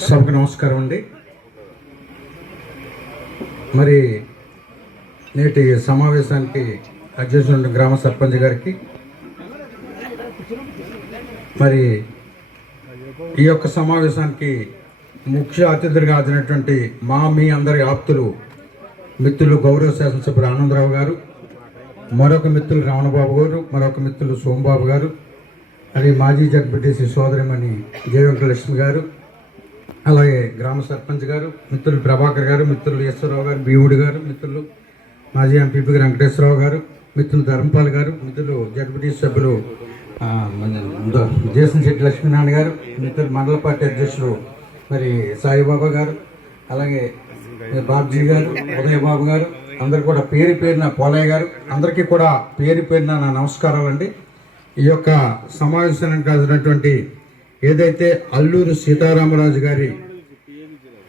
సభకు నమస్కారం అండి. మరి నేటి సమావేశానికి అధ్యక్షుడు గ్రామ సర్పంచ్ గారికి మరి ఈ యొక్క సమావేశానికి ముఖ్య అతిథులుగా హాజరైనటువంటి మా మీ అందరి ఆప్తులు మిత్రులు గౌరవ శాసనసభ్యులు ఆనందరావు గారు మరొక మిత్రులు రావణబాబు గారు మరొక మిత్రులు సోమబాబు గారు అది మాజీ జడ్పీటీసీ సోదరిమణి జయవెంకట లక్ష్మి గారు అలాగే గ్రామ సర్పంచ్ గారు మిత్రులు ప్రభాకర్ గారు మిత్రులు ఈశ్వరరావు గారు భీముడు గారు మిత్రులు మాజీ ఎంపీపీ వెంకటేశ్వరరావు గారు మిత్రులు ధర్మపాల్ గారు మిత్రులు జడ్పీటీ సభ్యులు జేసన్ శెట్టి లక్ష్మీనారాయణ గారు మిత్రులు మండల పార్టీ అధ్యక్షులు మరి సాయిబాబా గారు అలాగే బాబ్జీ గారు ఉదయబాబు గారు అందరు కూడా పేరు పేరున పోలయ్య గారు అందరికీ కూడా పేరు పేరున నా నమస్కారాలండి. ఈ యొక్క సమావేశానికి కాసినటువంటి ఏదైతే అల్లూరు సీతారామరాజు గారి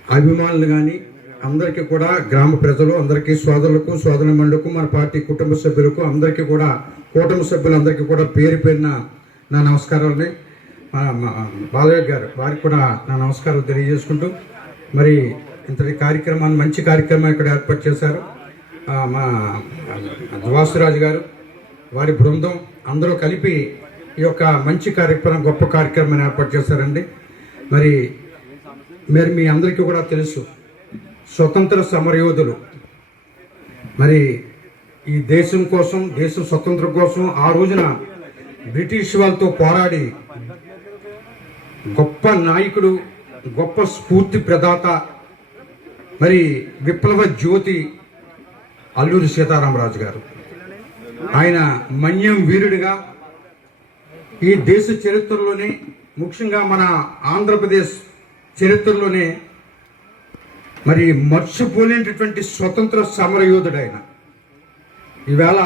అభిమానులు కానీ అందరికీ కూడా గ్రామ ప్రజలు అందరికీ సోదరులకు సోదరమణులకు మన పార్టీ కుటుంబ సభ్యులకు అందరికీ కూడా కూటమి సభ్యులందరికీ కూడా పేరు పేరిన నా నమస్కారాలని బాలయ్య గారు వారికి కూడా నా నమస్కారాలు తెలియజేసుకుంటూ మరి ఇంతటి కార్యక్రమాన్ని మంచి కార్యక్రమం ఇక్కడ ఏర్పాటు చేశారు. మా దువాసురాజు గారు వారి బృందం అందరూ కలిపి ఈ యొక్క మంచి కార్యక్రమం గొప్ప కార్యక్రమాన్ని ఏర్పాటు చేశారండి. మరి మరి మీ అందరికీ కూడా తెలుసు స్వతంత్ర సమరయోధులు. మరి ఈ దేశం కోసం దేశం స్వతంత్రం కోసం ఆ రోజున బ్రిటిష్ వాళ్ళతో పోరాడి గొప్ప నాయకుడు గొప్ప స్ఫూర్తి ప్రదాత మరి విప్లవ జ్యోతి అల్లూరి సీతారామరాజు గారు. ఆయన మన్యం వీరుడిగా ఈ దేశ చరిత్రలోనే ముఖ్యంగా మన ఆంధ్రప్రదేశ్ చరిత్రలోనే మరి మర్చిపోలేనటువంటి స్వతంత్ర సమరయోధుడు ఆయన ఈవేళ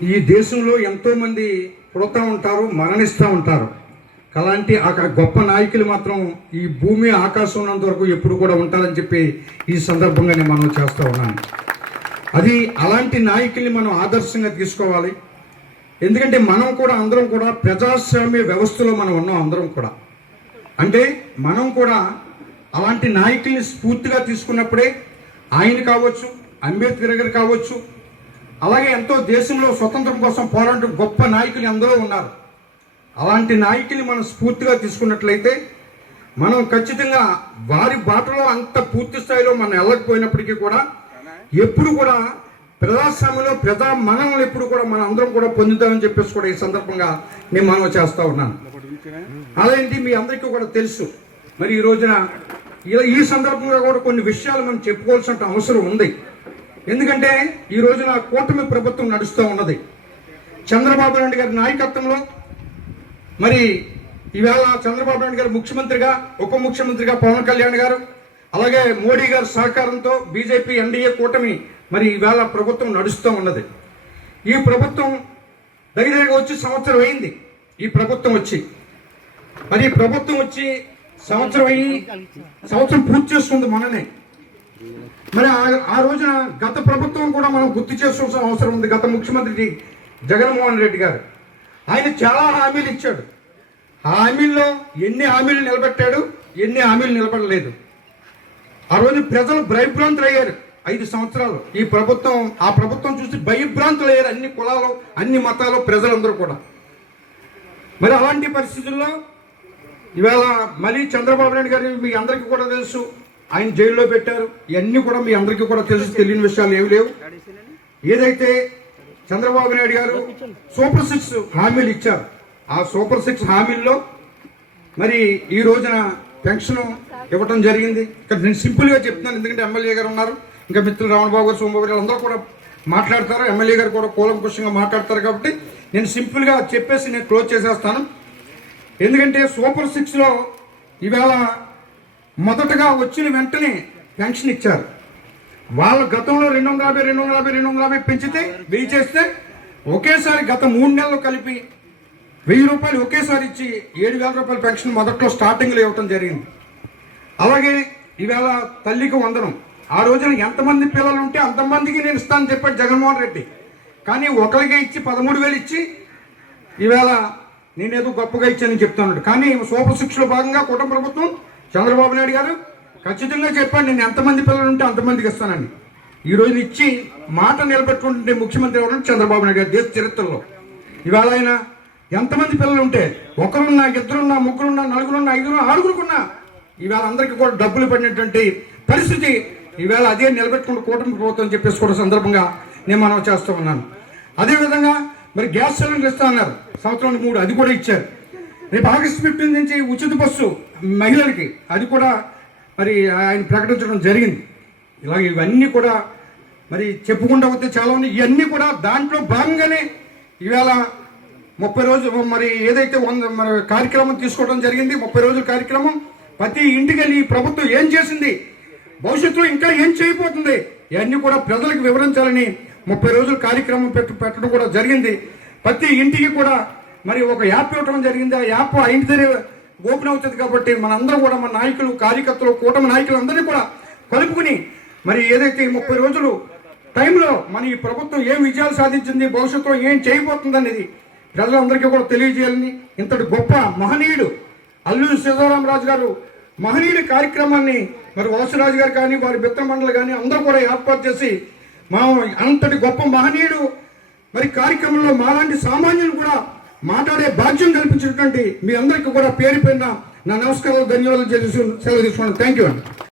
ఈ దేశంలో ఎంతోమంది పుడతా ఉంటారు మరణిస్తూ ఉంటారు. అలాంటి ఆ గొప్ప నాయకులు మాత్రం ఈ భూమి ఆకాశం ఉన్నంత వరకు ఎప్పుడు కూడా ఉంటారని చెప్పి ఈ సందర్భంగా నేను మనం చేస్తూ ఉన్నాను అది అలాంటి నాయకుల్ని మనం ఆదర్శంగా తీసుకోవాలి. ఎందుకంటే మనం కూడా అందరం కూడా ప్రజాస్వామ్య వ్యవస్థలో మనం ఉన్నాం అందరం కూడా. అంటే మనం కూడా అలాంటి నాయకుల్ని స్ఫూర్తిగా తీసుకున్నప్పుడే ఆయన కావచ్చు అంబేద్కర్ గారు కావచ్చు అలాగే ఎంతో దేశంలో స్వతంత్రం కోసం పోరాటం గొప్ప నాయకులు అందరూ ఉన్నారు. అలాంటి నాయకుల్ని మనం స్ఫూర్తిగా తీసుకున్నట్లయితే మనం ఖచ్చితంగా వారి బాటలో అంత పూర్తి స్థాయిలో మనం వెళ్ళకపోయినప్పటికీ కూడా ఎప్పుడు కూడా ప్రజాస్వామ్యంలో ప్రజా మనల్ని ఎప్పుడు కూడా మన అందరం కూడా పొందుతామని చెప్పేసి కూడా ఈ సందర్భంగా నేను మనవి చేస్తూ ఉన్నాను. అదేంటి మీ అందరికీ కూడా తెలుసు. మరి ఈ రోజున ఇలా ఈ సందర్భంగా కూడా కొన్ని విషయాలు మనం చెప్పుకోవాల్సిన అవసరం ఉంది. ఎందుకంటే ఈ రోజున కూటమి ప్రభుత్వం నడుస్తూ ఉన్నది. చంద్రబాబు నాయుడు గారి నాయకత్వంలో మరి ఈవేళ చంద్రబాబు నాయుడు గారు ముఖ్యమంత్రిగా ఉప ముఖ్యమంత్రిగా పవన్ కళ్యాణ్ గారు అలాగే మోడీ గారి సహకారంతో బీజేపీ ఎన్డీఏ కూటమి మరి ఈవేళ ప్రభుత్వం నడుస్తూ ఉన్నది. ఈ ప్రభుత్వం దగ్గరగా వచ్చి సంవత్సరం అయింది. ఈ ప్రభుత్వం వచ్చి. మరి ఈ ప్రభుత్వం వచ్చి సంవత్సరం అయ్యి సంవత్సరం పూర్తి చేస్తుంది మననే మరి ఆ- ఆ రోజున గత ప్రభుత్వం కూడా మనం గుర్తు చేసుకోవాల్సిన అవసరం ఉంది. గత ముఖ్యమంత్రి జగన్మోహన్ రెడ్డి గారు. ఆయన చాలా హామీలు ఇచ్చాడు. ఆ హామీల్లో ఎన్ని హామీలు నిలబెట్టాడు? ఎన్ని హామీలు నిలబడలేదు. ఆ రోజు ప్రజలు భయభ్రాంతులు అయ్యారు ఐదు సంవత్సరాలు. ఈ ప్రభుత్వం ఆ ప్రభుత్వం చూసి భయభ్రాంతులు అయ్యారు అన్ని కులాలు అన్ని మతాలు ప్రజలందరూ కూడా. మరి అలాంటి పరిస్థితుల్లో ఇవాళ మళ్ళీ చంద్రబాబు నాయుడు గారు మీ అందరికీ కూడా తెలుసు. ఆయన జైల్లో పెట్టారు. ఇవన్నీ కూడా మీ అందరికీ కూడా తెలుసు తెలియని విషయాలు ఏమి లేవు. ఏదైతే చంద్రబాబు నాయుడు గారు సూపర్ సిక్స్ హామీలు ఇచ్చారు ఆ సూపర్ సిక్స్ హామీల్లో మరి ఈ రోజున పెన్షన్ ఇవ్వటం జరిగింది. ఇక్కడ నేను సింపుల్గా చెప్తున్నాను ఎందుకంటే ఎమ్మెల్యే గారు ఉన్నారు. ఇంకా మిత్రులు రావణబాబు గారు సోమబాబు గారు అందరూ కూడా మాట్లాడతారు. ఎమ్మెల్యే గారు కూడా కూలంకుషంగా మాట్లాడతారు కాబట్టి నేను సింపుల్గా చెప్పేసి నేను క్లోజ్ చేసేస్తాను. ఎందుకంటే సూపర్ సిక్స్లో ఈవేళ మొదటగా వచ్చిన వెంటనే పెన్షన్ ఇచ్చారు. వాళ్ళ గతంలో రెండు వందల యాభై రెండు వందల యాభై రెండు వందల యాభై పెంచితే వెయ్యి చేస్తే ఒకేసారి గత మూడు నెలలు కలిపి వెయ్యి రూపాయలు ఒకేసారి ఇచ్చి ఏడు వేల రూపాయల పెన్షన్ మొదట్లో స్టార్టింగ్లో ఇవ్వటం జరిగింది. అలాగే ఈవేళ తల్లికి వందనం. ఆ రోజున ఎంతమంది పిల్లలు ఉంటే అంతమందికి నేను ఇస్తానని చెప్పాడు జగన్మోహన్ రెడ్డి. కానీ ఒకరికే ఇచ్చి పదమూడు వేలు ఇచ్చి ఈవేళ నేనేదో గొప్పగా ఇచ్చానని చెప్తున్నాడు. కానీ సూపర్ సిక్స్లో భాగంగా కుటుంబ ప్రభుత్వం చంద్రబాబు నాయుడు గారు ఖచ్చితంగా చెప్పాను నేను ఎంతమంది పిల్లలు ఉంటే అంతమందికి ఇస్తానని. ఈ రోజు ఇచ్చి మాట నిలబెట్టుకుంటే ముఖ్యమంత్రి ఎవరు చంద్రబాబు నాయుడు గారు దేశ చరిత్రలో. ఇవాళ ఆయన ఎంతమంది పిల్లలు ఉంటే ఒకరున్నా ఇద్దరున్నా ముగ్గురున్నా నలుగురున్నా ఐదుగురు ఆరుగురుకున్నా ఈవేళ అందరికీ కూడా డబ్బులు పడినటువంటి పరిస్థితి ఈవేళ అదే నిలబెట్టుకుని కూటమి ప్రభుత్వం చెప్పేసి కూడా సందర్భంగా నేను మనం చేస్తూ ఉన్నాను. అదేవిధంగా మరి గ్యాస్ సిలిండర్ ఇస్తా అన్నారు. సంవత్సరానికి మూడు అది కూడా ఇచ్చారు. రేపు ఆగస్టు ఫిఫ్టీన్ నుంచి ఉచిత బస్సు మహిళలకి అది కూడా మరి ఆయన ప్రకటించడం జరిగింది. ఇలా ఇవన్నీ కూడా మరి చెప్పుకుంటూ పోతే చాలా ఉన్నాయి. ఇవన్నీ కూడా దాంట్లో భాగంగానే ఈవేళ ముప్పై రోజులు మరి ఏదైతే వంద మరి కార్యక్రమం తీసుకోవడం జరిగింది ముప్పై రోజుల కార్యక్రమం ప్రతి ఇంటికి వెళ్ళి ఈ ప్రభుత్వం ఏం చేసింది? భవిష్యత్తులో ఇంకా ఏం చేయబోతుంది? ఇవన్నీ కూడా ప్రజలకు వివరించాలని ముప్పై రోజుల కార్యక్రమం పెట్టు పెట్టడం కూడా జరిగింది. ప్రతి ఇంటికి కూడా మరి ఒక యాప్ ఇవ్వడం జరిగింది. ఆ యాప్ ఆ ఇంటి దగ్గర ఓపెన్ అవుతుంది కాబట్టి మనందరం కూడా మన నాయకులు కార్యకర్తలు కూటమి నాయకులు అందరినీ కూడా కలుపుకుని మరి ఏదైతే ఈ ముప్పై రోజులు టైంలో మన ఈ ప్రభుత్వం ఏం విజయాలు సాధించింది భవిష్యత్తులో ఏం చేయబోతుంది అనేది ప్రజలందరికీ కూడా తెలియజేయాలని ఇంతటి గొప్ప మహనీయుడు అల్లూరి సీతారామరాజు గారు మహనీయుడి కార్యక్రమాన్ని మరి వాసురాజు గారు కానీ వారి మిత్ర మండలి కానీ అందరూ కూడా ఏర్పాటు చేసి మా అంతటి గొప్ప మహనీయుడు మరి కార్యక్రమంలో మాలాంటి సామాన్యులు కూడా మాట్లాడే భాగ్యం కల్పించినటువంటి మీ అందరికీ కూడా పేరు పైన నా నమస్కారాలు ధన్యవాదాలు చేసి సెలవు తీసుకోండి థ్యాంక్ యూ అండి